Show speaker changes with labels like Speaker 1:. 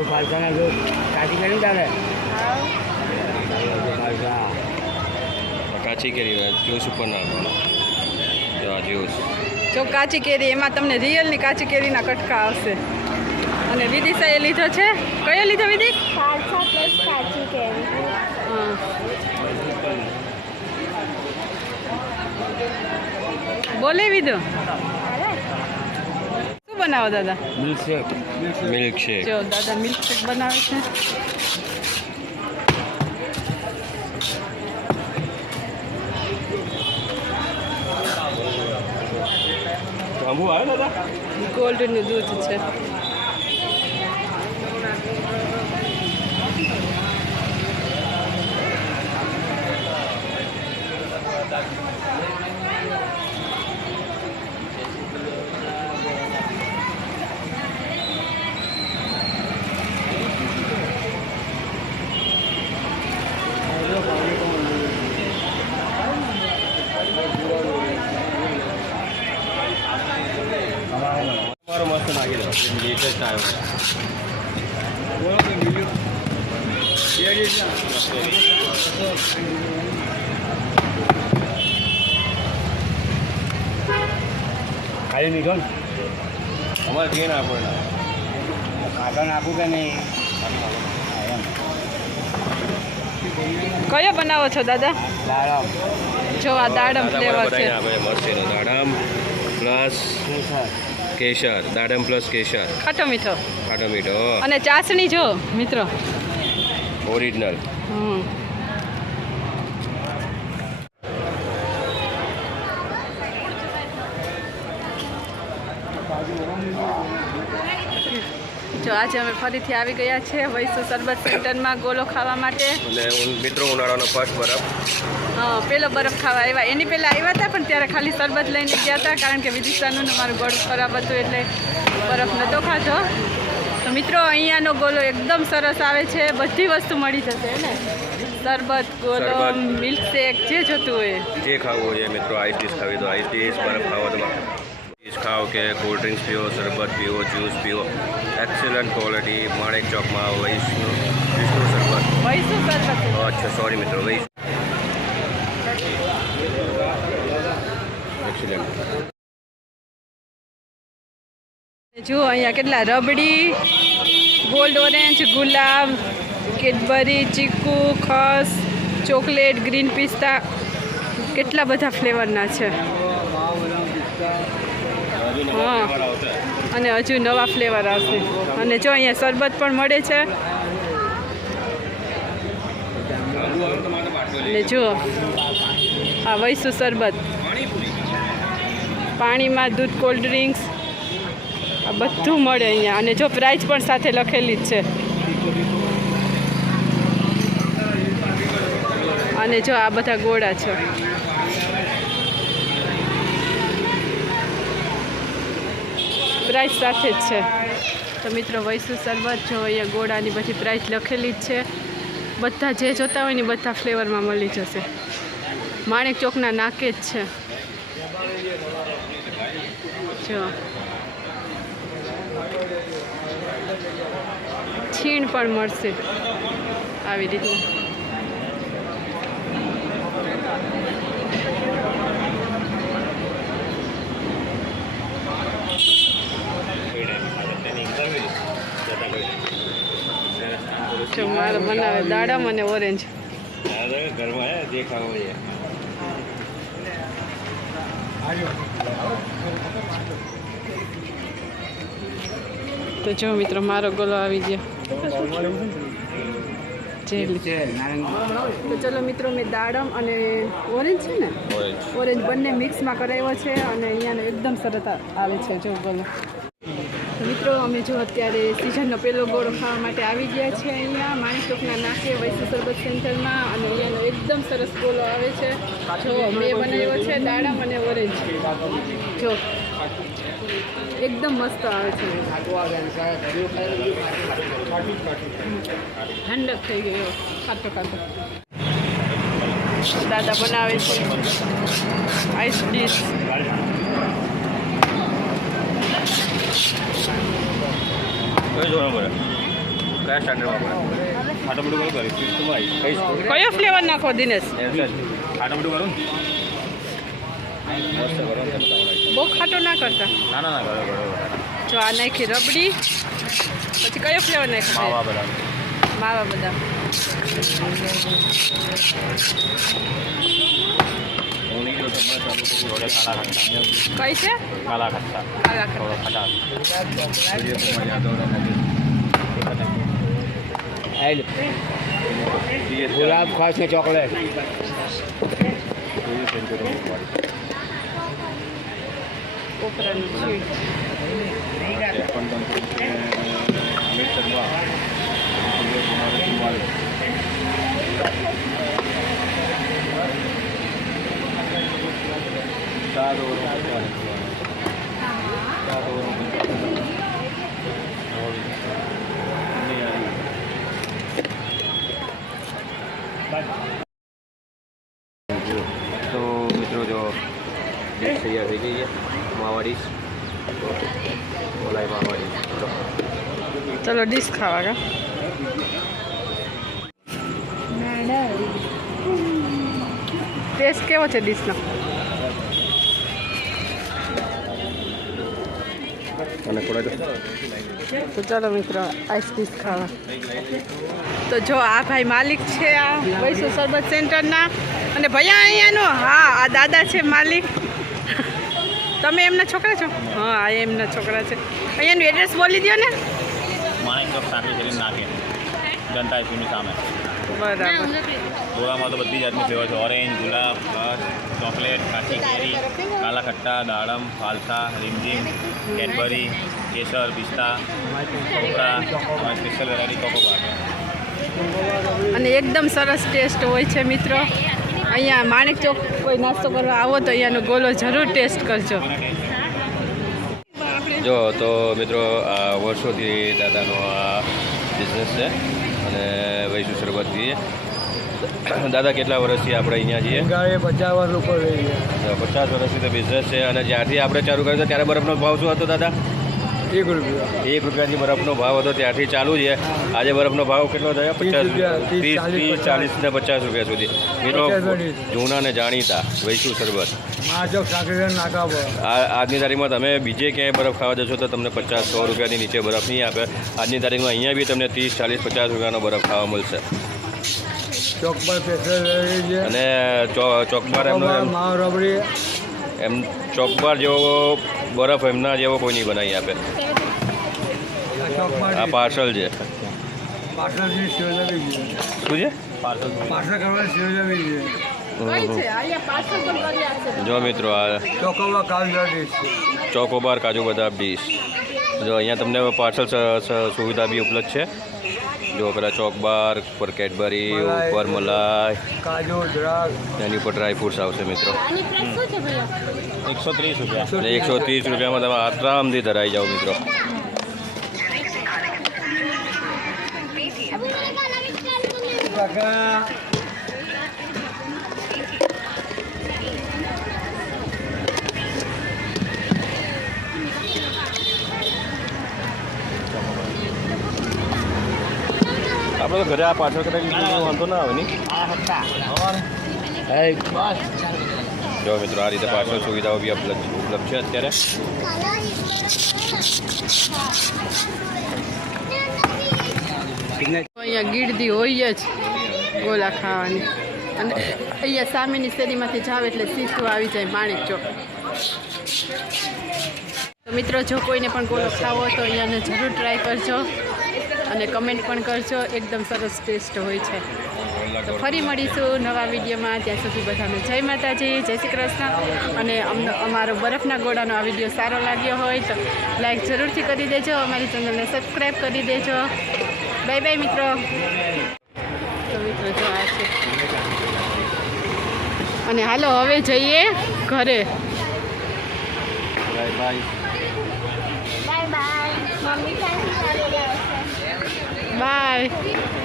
Speaker 1: તો ફાલસાના જો કાચી કરી તારે? ફાલસા
Speaker 2: કાચી કેરી જ્યુસ ઉપર નાખવાનો જો જ્યુસ
Speaker 3: જો કાચી કેરી એમાં તમને રિયલની કાચી કેરીના કટકા આવશે. અને વિદિશાએ લીધો છે? કયો લીધો વિદિક
Speaker 4: ફાલસા પ્લસ કાચી કેરી.
Speaker 3: બોલે વિધો બનાવો દાદા?
Speaker 1: મિલ્કશેક
Speaker 2: મિલ્કશેક
Speaker 3: જો દાદા મિલ્કશેક બનાવે છે.
Speaker 2: આંબુ આવે દાદા?
Speaker 3: ગોલ્ડનું દૂધ છે.
Speaker 2: લેટેસ્ટ આવ્યો
Speaker 1: ખાલી મીઠો ને
Speaker 2: અમારે જે ના પડે
Speaker 1: કાકા આપું કે નહીં
Speaker 3: કયો બનાવો છો દાદા?
Speaker 1: દાડમ.
Speaker 3: જો આ દાડમ ફ્લેવર છે.
Speaker 2: દાડમ પ્લસ
Speaker 1: શું સર
Speaker 2: કેસર દાડમ પ્લસ કેસર.
Speaker 3: ખાટો મીઠો.
Speaker 2: ખાટો મીઠો
Speaker 3: અને ચાસણી જો મિત્રો.
Speaker 2: ઓરિજિનલ
Speaker 3: જો આજે અમે ફરીથી આવી ગયા છે વૈસુ સરબત સેન્ટરમાં ગોલો ખાવા માટે.
Speaker 2: અને મિત્રો ઉનાળાનો ફર્સ્ટ બરફ.
Speaker 3: પેલો બરફ ખાવા આવ્યા. એની પહેલાં આવ્યા હતા પણ ત્યારે ખાલી શરબત લઈને ગયા હતા કારણ કે વિદિશાનું મારું ગળું ખરાબ હતું એટલે બરફ નહોતો ખાધો. તો મિત્રો અહીંયાનો ગોલો એકદમ સરસ આવે છે. બધી વસ્તુ મળી જશે ને? શરબત ગોલો મિલ્કશેક જે જોતું હોય.
Speaker 2: જે ખાવું હોય એ મિત્રો આઈસ ડીશ ખાવી તો આઈસ ડીશ બરફ ખાવો તો ખાઓ કે કોલ્ડ ડ્રિંક્સ પીવો શરબત પીવો જ્યુસ પીવો એક્સેલન્ટ ક્વોલિટી માણેક ચોકમાં વૈષ્ણુ વિષ્ણુ શરબત.
Speaker 3: વૈષ્ણુ સરબત
Speaker 2: અચ્છા સોરી મિત્રો વૈષ્ણુ એક્સેલન્ટ
Speaker 3: જુઓ અહીંયા કેટલા રબડી, ગોલ્ડ ઓરેન્જ, ગુલાબ, કેડબરી, ચીકુ, ખસ, ચોકલેટ, ગ્રીન પિસ્તા, કેટલા બધા ફ્લેવરના છે. હા. અને હજુ નવા ફ્લેવર આવશે. અને જો અહીંયા શરબત પણ મળે છે. અને જુઓ આ વૈસુ શરબત. પાણીમાં દૂધ કોલ્ડ ડ્રિંક્સ આ બધું મળે અહીંયા. અને જો પ્રાઇસ પણ સાથે લખેલી જ છે. અને જો આ બધા ગોળા છે. પ્રાઇસ સાથે જ છે. તો મિત્રો, વૈસુ શરબત જો અહીંયા ગોળાની બધી પ્રાઇસ લખેલી જ છે. બધા જે જોતા હોય ને બધા ફ્લેવરમાં મળી જશે. માણેક ચોકના નાકે જ છે. જો. છીણ પણ મળશે આવી રીતના જો મારો બનાવે દાડમ અને ઓરેન્જ.
Speaker 2: ઘરમાં દેખાવ
Speaker 3: તો જો મિત્રો મારો ગોલો આવી ગયો. તો ચલો મિત્રો મેં દાડમ અને ઓરેન્જ છે ને?
Speaker 2: ઓરેન્જ
Speaker 3: બંને મિક્સમાં કરાવ્યો છે અને અહીંયાનો એકદમ સરસ આવે છે જો ગોલો. મિત્રો, અમે જો અત્યારે સિઝનનો પહેલો ગોળો ખાવા માટે આવી ગયા છે અહીંયા. માણિકોકના નાકે વૈશ્વ સરબત સેન્ટરમાં અને અહીંયાનો એકદમ સરસ ગોળો આવે છે. જો મેં બનાવ્યો છે દાડમ અને ઓરેન્જ. જો, એકદમ મસ્ત આવે છે. ઠંડક થઈ ગયો ખાતો ખાતો. દાદા બનાવે છે. આઈસ ડીશ
Speaker 2: કઈ જોવા પડે કયા સ્ટાન્ડર્ડમાં પડે ખાટું મોટું કરું કરી ફિફ્થમાં આવી કઈ સ્કૂલ
Speaker 3: કયો ફ્લેવર નાખો, દિનેશ. બહુ ખાટો ના કરતા. જો આ નાખી રબડી. પછી કયો ફ્લેવર નાખ્યો?
Speaker 2: માવા બધા
Speaker 3: માવા બધા
Speaker 2: હું નહીં જોતો હમણાં ચાલુ કર્યું જોડે કાલા ખટ્ટા
Speaker 3: કઈ છે
Speaker 2: કાલા ખટ્ટા
Speaker 3: કાલા
Speaker 2: થોડો
Speaker 3: ખટ્ટા
Speaker 2: ખટાશ સૂર્યકુમાર યાદવનો નથી
Speaker 1: આઈ ગુલાબ ખાસ ને ચોકલેટ
Speaker 3: કોપરાનું છીણ
Speaker 2: તો મિત્રો જો ડીશ તૈયાર થઈ ગઈ છે. માવા ડીશ માવા ડીશ ચલો
Speaker 3: ડીશ ખાવા કા? ટેસ્ટ કેવો છે ડીશનો
Speaker 2: અને
Speaker 3: તો ચાલો મિત્રો આઈસ ડીશ ખાવા. તો જો આ ભાઈ માલિક છે આ વૈસુ સરબત સેન્ટરના અને ભૈયા અહીંયાનો? હા આ દાદા છે માલિક. તમે એમના છોકરા છો? હા આ એમના છોકરા છે. અહીંયાનું એડ્રેસ બોલી દો ને.
Speaker 5: જનતા આઈસ્ક્રીમની સામે.
Speaker 3: બરાબર.
Speaker 5: તો બધી જાતની ફ્લેવર છે. ઓરેન્જ ગુલાબ ચોકલેટ કાચી કેરી કાલા ખટ્ટા દાડમ ફાલસા રીમઝીમ કેડબરી કેસર પિસ્તા સ્પેશિયલ વેરાયટી કોકોબાર
Speaker 3: અને એકદમ સરસ ટેસ્ટ હોય છે મિત્રો. અહીંયા માણેક ચોક કોઈ નાસ્તો કરવા આવો તો અહીંયાનો ગોલો જરૂર ટેસ્ટ કરજો.
Speaker 2: જો તો મિત્રો આ વર્ષોથી દાદાનો આ બિઝનેસ છે અને વૈશુ શરૂઆતથી દાદા કેટલા વર્ષથી આપણે અહીંયા છીએ?
Speaker 1: પચાસ વર્ષ ઉપર
Speaker 2: પચાસ વર્ષથી તો બિઝનેસ છે અને જ્યારથી આપણે ચાલુ કર્યું ત્યારે બરફનો ભાવ શું હતો દાદા?
Speaker 1: એક રૂપિયા.
Speaker 2: એક રૂપિયાથી બરફનો ભાવ હતો ત્યારથી ચાલુ છે. આજે બરફનો ભાવ કેટલો થયો? પચાસ
Speaker 1: ત્રીસ,
Speaker 2: ત્રીસ
Speaker 1: ચાલીસ,
Speaker 2: ને પચાસ રૂપિયા સુધી. મિત્રો જૂના ને જાણીતા વૈશુ આ આજની તારીખમાં તમે બીજે ક્યાંય બરફ ખાવા જશો તો તમને પચાસ સો રૂપિયાની નીચે બરફ નહીં આપે. આજની તારીખમાં અહીંયા બી તમને ત્રીસ ચાલીસ પચાસ રૂપિયાનો બરફ ખાવા મળશે.
Speaker 1: ચોક પર છે
Speaker 2: અને ચોક ચોકબાર એમનો એમ ચોકબાર જેવો બરફ એમના જેવો કોઈ નહીં બનાવી આપે.
Speaker 1: આ
Speaker 2: પાર્સલ છે. શું છે? જો મિત્રો આ ચોકોબાર કાજુ બદામ ડીશ. જો અહીંયા તમને પાર્સલ સુવિધા બી ઉપલબ્ધ છે. જો પેલા ચોકબાર ઉપર કેડબરી ઉપર મલાઈ.
Speaker 1: કાજુ દ્રાક્ષ.
Speaker 2: એની ઉપર ડ્રાય ફ્રૂટ્સ આવશે મિત્રો.
Speaker 5: એકસો ત્રીસ રૂપિયા.
Speaker 2: એકસો ત્રીસ રૂપિયામાં તમે આરામથી ધરાઈ જાઓ મિત્રો.
Speaker 1: કાકા
Speaker 2: આપણે તો ઘરે આ પાછળ કદાચ વાંધો ના આવે નહીં. જો મિત્રો, આ રીતે પાછળ સુવિધાઓ બી ઉપલબ્ધ છે અત્યારે.
Speaker 3: અહીંયા ગીરદી હોય જ ગોલા ખાવાની. અને અહીંયા સામેની શેરીમાંથી જાવ એટલે સીધું આવી જાય માણેક ચોક. તો મિત્રો, જો કોઈને પણ ગોલો ખાવો તો અહીંયાને જરૂર ટ્રાય કરજો. અને કમેન્ટ પણ કરજો એકદમ સરસ ટેસ્ટ હોય છે. તો ફરી મળીશું નવા વિડીયોમાં. ત્યાં સુધી બધાને જય માતાજી જય શ્રી કૃષ્ણ. અને અમને અમારો બરફના ગોળાનો આ વીડિયો સારો લાગ્યો હોય તો લાઈક જરૂરથી કરી દેજો અમારી ચેનલને સબસ્ક્રાઈબ કરી દેજો. બાય બાય મિત્રો. તો મિત્રો જો આ છે. અને હાલો હવે જઈએ ઘરે.
Speaker 2: Bye bye.
Speaker 4: Bye bye. Mummy સાથે ચાલી રહ્યો છે
Speaker 3: બાય